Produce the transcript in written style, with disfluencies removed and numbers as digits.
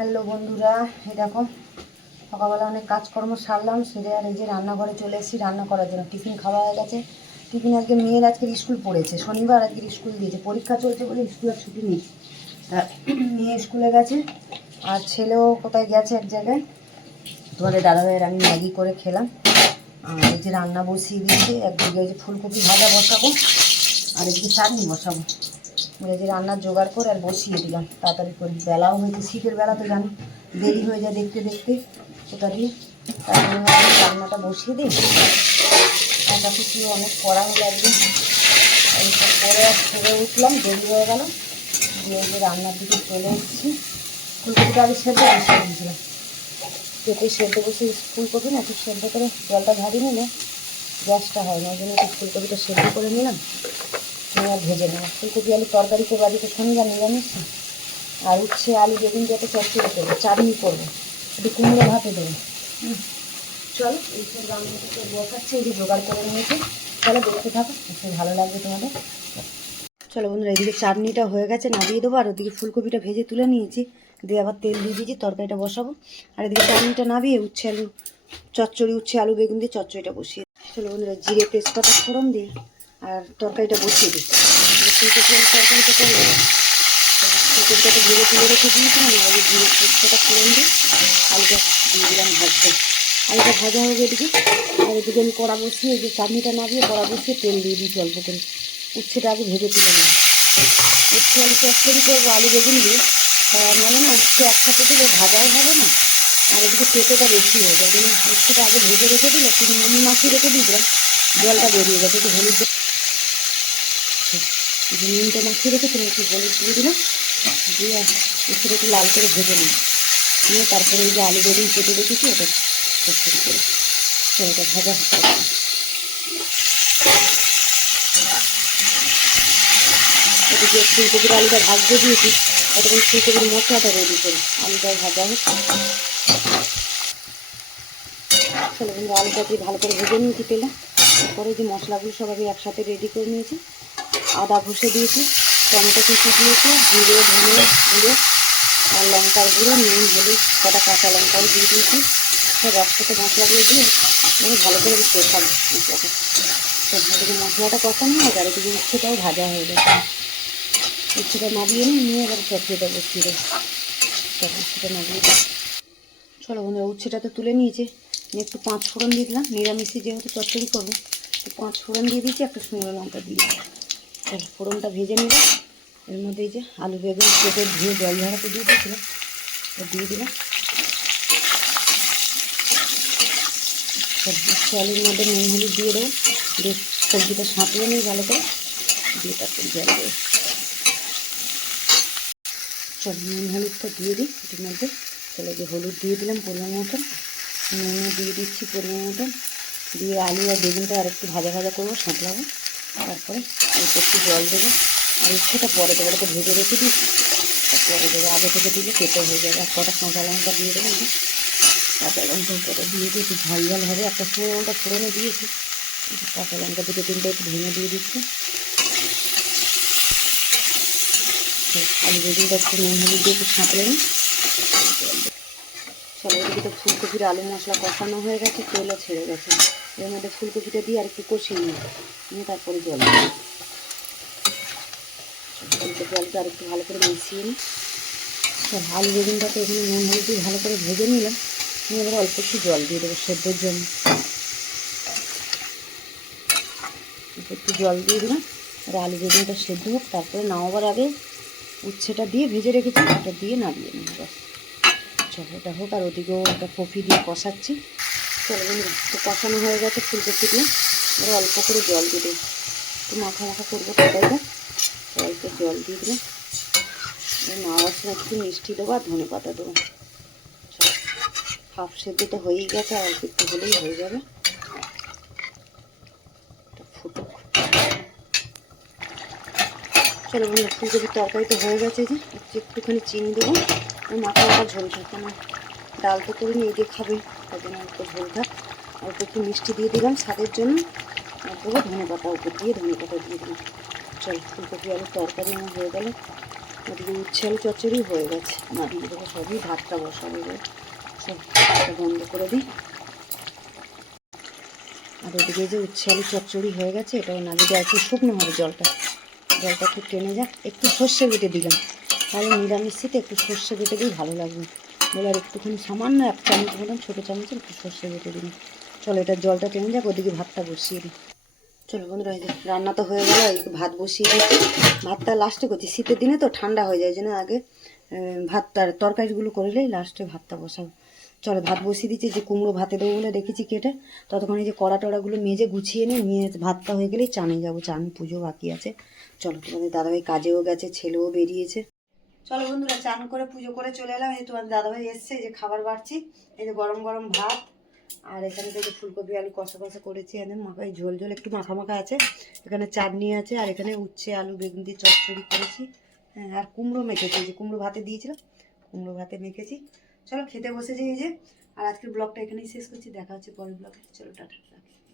Hello বন্ধুরা, এই দেখো সকালবেলা অনেক কাজকর্ম সারলাম, সেরে আর এই যে রান্নাঘরে চলে এসেছি রান্না করার জন্য। টিফিন খাওয়া হয়ে গেছে। টিফিন আজকে মেয়ের আজকের স্কুল পড়েছে, শনিবার আজকের স্কুল দিয়েছে, পরীক্ষা চলছে বলে স্কুলের ছুটি নেই। তা মেয়ে স্কুলে গেছে আর ছেলেও কোথায় গেছে এক জায়গায়। তোমাদের দাদাভাইয়ের আমি ম্যাগি করে খেলাম। আর এই যে রান্না বসিয়ে দিয়েছে, একদিকে ওই যে ফুলকপি ভাজা বসাবো আর এদিকে চাটনি বসাবো। এই যে রান্নার জোগাড় করে আর বসিয়ে দিলাম তাড়াতাড়ি করে। বেলাও হয়েছে, শীতের বেলা তো জানো দেরি হয়ে যায় দেখতে দেখতে ওটা দিয়ে। তার জন্য রান্নাটা বসিয়ে দিই। কাঁচা কুচিও অনেক কড়া হয়ে লাগবে, এইসব করে আর ছেড়ে উঠলাম, দেরি হয়ে গেল। দিয়ে যে রান্নার দিকে চলে এসেছি। ফুলকপিটা আগে সেদ্ধ বসিয়ে দিয়েছিলাম, কেটে সেদ্ধ বসে ফুলকপি না একটু সেদ্ধ করে জলটা ঝাড়িয়ে নিলে গ্যাসটা হয় না, ওই জন্য একটু ফুলকপিটা সেদ্ধ করে নিলাম। আর ভেজে নেব ফুলকপি আলু তরকারি করবো, আজকে শনিবার নিরামিষ। আর উচ্ছে আলু বেগুন দিয়ে একটা চচ্চড়ি করবো, চাটনি করবো, একটু কুমড়ো ভাতে দেবো। চলো এইসব রান্নাটা বসাচ্ছে, এই যে জোগাড় করে নিয়েছে। চলো দেখতে থাকো, খুব ভালো লাগবে তোমাদের। চলো বন্ধুরা, এদিকে চাটনিটা হয়ে গেছে, নামিয়ে দেবো। আর ওদিকে ফুলকপিটা ভেজে তুলে নিয়েছি, দিয়ে আবার তেল দিয়ে দিয়েছি, তরকারিটা বসাবো। আর এদিকে চাটনিটা নামিয়ে উচ্ছে আলু চচ্চড়ি, উচ্ছে আলু বেগুন দিয়ে চচ্চড়িটা বসিয়ে। চলো বন্ধুরা, জিরে তেজপাতা ফোড়ন দিয়ে আর তরকারিটা বসিয়ে দিই। ফুলকপি আলু তরকারিটা করবো, ফুলকপিটাকে ভেজে তুলে রেখে দিয়েছিলাম। আর ওই জিরে তেজপাতা ফোড়ন দিয়ে আলুটা দিয়ে দিলাম ভাজতে। আলুটা ভাজা হবে এদিকে। আর এদিকে আমি কড়া বসিয়ে এই যে চাটনিটা নামিয়ে কড়া বসিয়ে তেল দিয়ে দিয়েছি অল্প করে। উচ্ছেটা আগে ভেজে তুলে নেব। উচ্ছে আলু চচ্চড়ি করবো আলু বেগুন দিয়ে, মানে না উচ্ছে একসাথে দিলে ভাজাও হবে না, আর এদিকে পেঁপেটা বেশি হয়ে যায়। যেমন উচ্ছেটা আগে ভেজে রেখে দিলে একটু নুন মাখিয়ে রেখে দিয়েছিলাম, জলটা বেরিয়ে গেছে, একটু হলুদ নুনটা মাখিয়ে রেখেছিলাম, একটু হলুদ দিয়ে দিলাম, দিয়ে উচ্ছেটা একটু লাল করে ভেজে নিই, নিয়ে তারপরে এই যে আলু বেগুন কেটে রেখেছি ওটা চচ্চড়ি করে সেটা ভাজা হতে হবে। এদিকে ফুলকপির আলুটা ভাজতে দিয়েছি, ততক্ষণ ফুলকপির মশলাটা রেডি করি, আলুটাও ভাজা হচ্ছে। চলো কিন্তু আলুটাকে ভালো করে ভেজে নিয়েছি তেলে। তারপরে যে মশলাগুলো সব আমি একসাথে রেডি করে নিয়েছি। আদা ঘষে দিয়েছি, টমেটো কুচি দিয়েছি, জিরে ধনে গুঁড়ো আর লঙ্কার গুঁড়ো, নুন হলুদ কটা কাঁচা লঙ্কাও দিয়ে দিয়েছি। সব একসাথে মশলাগুলো দিয়ে মানে ভালো করে কষাবো মশলাটা। এদিকে মশলাটা কষানো হয়, আর এদিকে উচ্ছেটাও ভাজা হয়ে গেছে। উচ্ছেটা নামিয়ে নিয়ে এবার চচ্চড়িটা বসিয়ে দেবো। উচ্ছেটা নামিয়ে দেবো। চলো বন্ধুরা, উচ্ছেটা তো তুলে নিয়েছে, একটু 5 ফোড়ন দিয়ে দিলাম, নিরামিষে যেহেতু চচ্চড়ি করবো তো 5 ফোড়ন দিয়ে দিয়েছি, একটা শুকনো লঙ্কা দিয়ে দিলাম। ফোড়নটা ভেজে নিলাম। এর মধ্যে এই যে আলু বেগুন কেটে ধুয়ে জল ঝাড়াতে দিয়ে দিয়েছিলাম, তো দিয়ে দিলাম। উচ্ছে আলুর মধ্যে নুন হলুদ দিয়ে দেবো, দিয়ে সবজিটা সাঁতলে নিই ভালো করে, দিয়ে তারপর জল দেবো। চল নুন হলুদটা দিয়ে দিই এটির মধ্যে। চলে যে হলুদ দিয়ে দিলাম পরিমাণ মতন, নুনও দিয়ে দিচ্ছি পরিমাণ মতন, দিয়ে আলু আর বেগুনটা আর একটু ভাজা ভাজা করবো, সাঁতলাবো। তারপরে একটু জল দেবো, আর উচ্ছেটা পরে দেবো, ওটাকে ভেজে রেখে দিই, পরে দেবো। আগে থেকে দিলে কেটে হয়ে যাবে। আর কটা কাঁচা লঙ্কা দিয়ে দেবো, কাঁচা লঙ্কা কটা দিয়ে দিয়ে একটু ঝাল ঝাল হবে। একটা শুকনো লঙ্কা ফোড়নে দিয়েছি, কাঁচা লঙ্কা দুটো তিনটে একটু ভেঙে দিয়ে দিচ্ছি। আলু বেগুনটা একটু নুন হলুদ দিয়ে একটু সাঁতলে নিই। চলো এদিকে তো ফুলকপির আলু মশলা কষানো হয়ে গেছে, তেলও ছেড়ে গেছে। এর মধ্যে ফুলকপিটা দিয়ে আর একটু কষিয়ে নিয়ে তারপরে জল দিই। ফুলকপি আলুটা আর একটু ভালো করে মিশিয়ে নিই। চল আলু বেগুনটাকে এখানে নুন হলুদ দিয়ে ভালো করে ভেজে নিলাম, নিয়ে এবার অল্প একটু জল দিয়ে দেবো সেদ্ধর জন্য। একটু জল দিয়ে দিলাম, আর আলু বেগুনটা সেদ্ধ হোক, তারপরে নামাবার আগে উচ্ছেটা দিয়ে ভেজে রেখেছি ওটা দিয়ে নামিয়ে নেব ব্যাস। চলো এটা হোক, আর ওদিকেও একটা কফি দিয়ে কষাচ্ছি। চলো বন্ধুরা, তো কষানো হয়ে গেছে ফুলকপি দিয়ে, এবার অল্প করে জল দিয়ে দেবো, একটু মাখা মাখা করবো তরকারিটা, অল্প জল দিয়ে দিলাম। নামাবার সময় একটু মিষ্টি দেবো আর ধনে পাতা দেবো। হাফ সেদ্ধটা হয়েই গেছে, আর অল্প একটু হলেই হয়ে যাবে। ফুটুক। চলো বন্ধুরা, ফুলকপির তরকারি তো হয়ে গেছে, যে একটুখানি চিনি দেবো, মাখা মাখা ঝোল থাক, কেন ডাল তো করে নিয়ে দিয়ে খাবে, তার জন্য অল্প ঝোল থাক। অল্প একটু মিষ্টি দিয়ে দিলাম স্বাদের জন্য, আর দেবো ধনে পাতা উপর দিয়ে, ধনে পাতা দিয়ে দিলাম। চল ফুলকপি আলুর তরকারি আমার হয়ে গেল। ওদিকে উচ্ছে আলু চচ্চড়ি হয়ে গেছে, নামিয়ে দেবো সবই, ভাতটা বসাবো এবার। সব বন্ধ করে দিই। আর ওদিকে যে উচ্ছে আলু চচ্চড়ি হয়ে গেছে, এটাও নামিয়ে দিয়ে একটু শুকনো হবে জলটা একটু টেনে যাক। একটু সর্ষে বেটে দিলাম, তাহলে নিরামিষিতে একটু সর্ষে বেটে দিই ভালো লাগবে বলে, আর একটুখানি সামান্য 1 চামচ মতন ছোটো চামচের একটু সর্ষে বেটে দিলাম। চলো এটা জলটা টেনে যাক, ওদিকে ভাতটা বসিয়ে দিই। চলো বন্ধুরা, এই যে রান্না তো হয়ে গেল, এই ভাত বসিয়ে দিচ্ছি। ভাতটা লাস্টে করছি, শীতের দিনে তো ঠান্ডা হয়ে যায়, জন্য আগে ভাতটার তরকারিগুলো করলেই লাস্টে ভাতটা বসাবো। চলো ভাত বসিয়ে দিচ্ছি, যে কুমড়ো ভাতে দেবো বলে রেখেছি কেটে। ততক্ষণ এই যে কড়া টড়াগুলো মেজে গুছিয়ে নিয়ে ভাতটা হয়ে গেলেই চানে যাবো, চান পুজো বাকি আছে। চলো, তোমাদের দাদাভাই কাজেও গেছে, ছেলেও বেরিয়েছে। চলো বন্ধুরা, চান করে পুজো করে চলে এলাম। এই তোমার দাদাভাই এসছে, এই যে খাবার বাড়ছি। এই যে গরম গরম ভাত, আর এখানে থেকে ফুলকপি আলু কষা কষা করেছি, একদম মাখাই ঝোল ঝোল একটু মাখা মাখা আছে। এখানে চাটনি আছে, আর এখানে উচ্ছে আলু বেগুন দিয়ে চচ্চড়ি করেছি। হ্যাঁ, আর কুমড়ো মেখেছি, যে কুমড়ো ভাতে দিয়েছিলাম, কুমড়ো ভাতে মেখেছি। চলো খেতে বসেছি এই যে। আর আজকের ব্লগটা এখানেই শেষ করছি, দেখা হচ্ছে পরের ব্লগে। চলো টাটা।